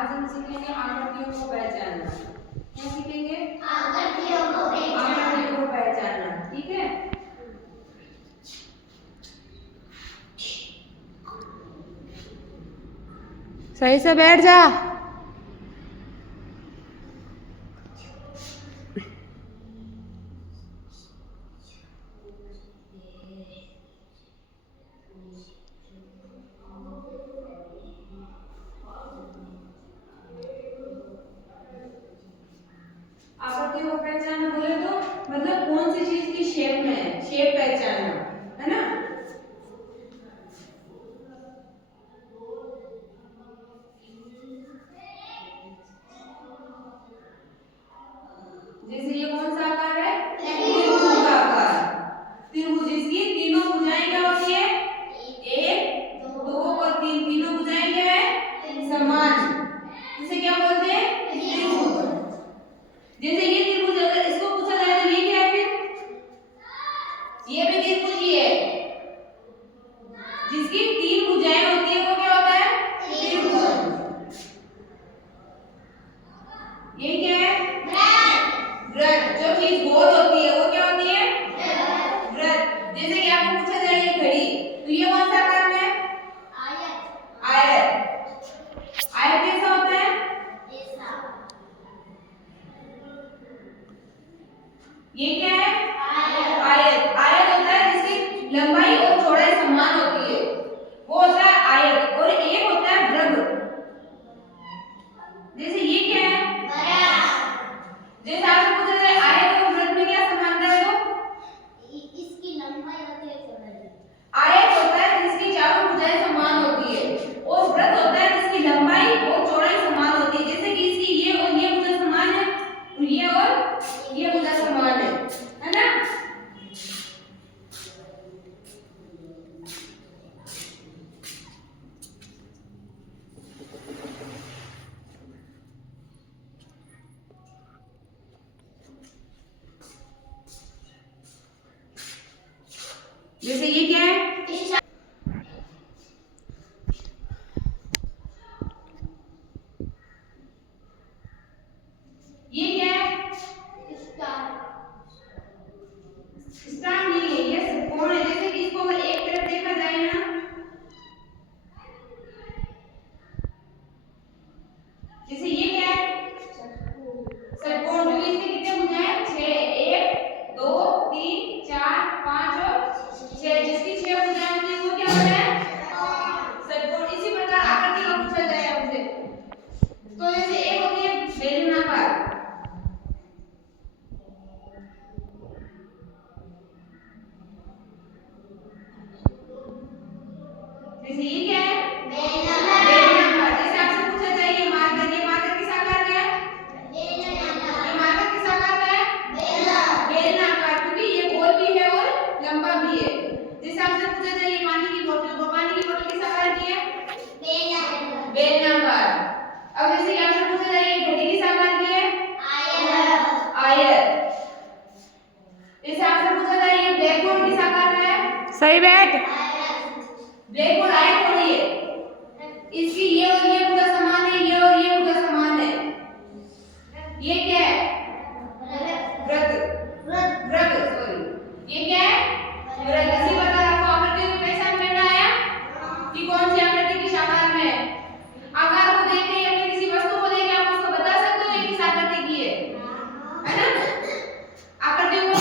आज हम सीखेंगे आकृतियों को पहचानना। क्या सीखेंगे? आकृतियों को पहचानना। ठीक है। सही से बैठ जा। आकृतियों को पहचानना बोले तो मतलब कौन सी चीज की शेप में है, शेप पहचानना, है ना। जैसे ये कौन सा आकार है? त्रिभुज का आकार। त्रिभुज जिसकी तीनों भुजाएं क्या होती है? एक, दो और तीन, तीनों भुजाएं क्या है? समान। इसे क्या बोलते हैं? त्रिभुज। जैसे ये त्रिभुज अगर इसको पूछा जाए तो ये क्या है फिर? ये भी त्रिभुज ही है। जिसकी तीन भुजाएं होती है वो क्या होता है? त्रिभुज। ये क्या है? वृत्त। जो चीज गोल होती है वो क्या होती है? वृत्त। जैसे कि आपको पूछा जाए ये घड़ी, तो ये कौन सा आकार में है? आयत। आयत कैसा होता है? ये क्या है? आयत। आयत होता है जिसकी लंबाई और चौड़ाई समान होती है, वो होता है आयत। और एक होता है वृत्त। जैसे ये क्या है? जैसे आपसे पूछा जाए आयत और वृत्त में क्या समानता है? तो इसकी लंबाई होती है चौड़ाई। आयत होता है जिसकी चारों भुजाएं समान होती है, और वृत्त होता है जिसकी लंबाई और चौड़ाई समान होती है। जैसे कि इसकी ये और ये भुजा समान है, ये और ये भुजा समान है ना। जैसे ये क्या है? ये क्या है? स्टार नहीं है, ये षटकोण है। जैसे कि इसको अगर एक तरफ देखा जाए ना, जैसे ये क्या है? षटकोण। क्योंकि इसके कितने भुजाएं? 6। 1 2 3 4 5 और 6। जिसकी 6 भुजाएं होती है वो क्या होता है? षटकोण। इसी प्रकार आकृति का पूछा जाए हमसे, तो जैसे एक होती है बेलनाकार। जैसे ये क्या है? बेलनाकार। जैसे आपसे पूछा जाए ये मार्कर, ये मार्कर किस आकार का है? ये मार्कर किस आकार का है? बेलनाकार। क्योंकि ये गोल भी है और लंबा भी है। जैसे आपसे पूछा जाए ये पानी की बोतल, तो पानी की बोतल किस आकार की है? बेलनाकार। अब जैसे कि आपसे पूछा जाए ये घड़ी किस आकार की है? आयत। जैसे आपसे पूछा जाए ये ब्लैक बोर्ड किस आकार का है? सही बैठ। ब्लैक बोर्ड आयत थोड़ी है। इसकी ये और ये भुजा समान है, ये और ये भुजा समान है। ये क्या है? वृत्त। सॉरी, ये क्या है? वृत्त। इसी प्रकार आपको आकृतियों की पहचान करना आया कि कौन सी आकृति किस आकार में है। आकार को देख के या फिर किसी वस्तु को देख के आप उसको बता सकते हो ये किस आकृति की है ना। आकृतियों को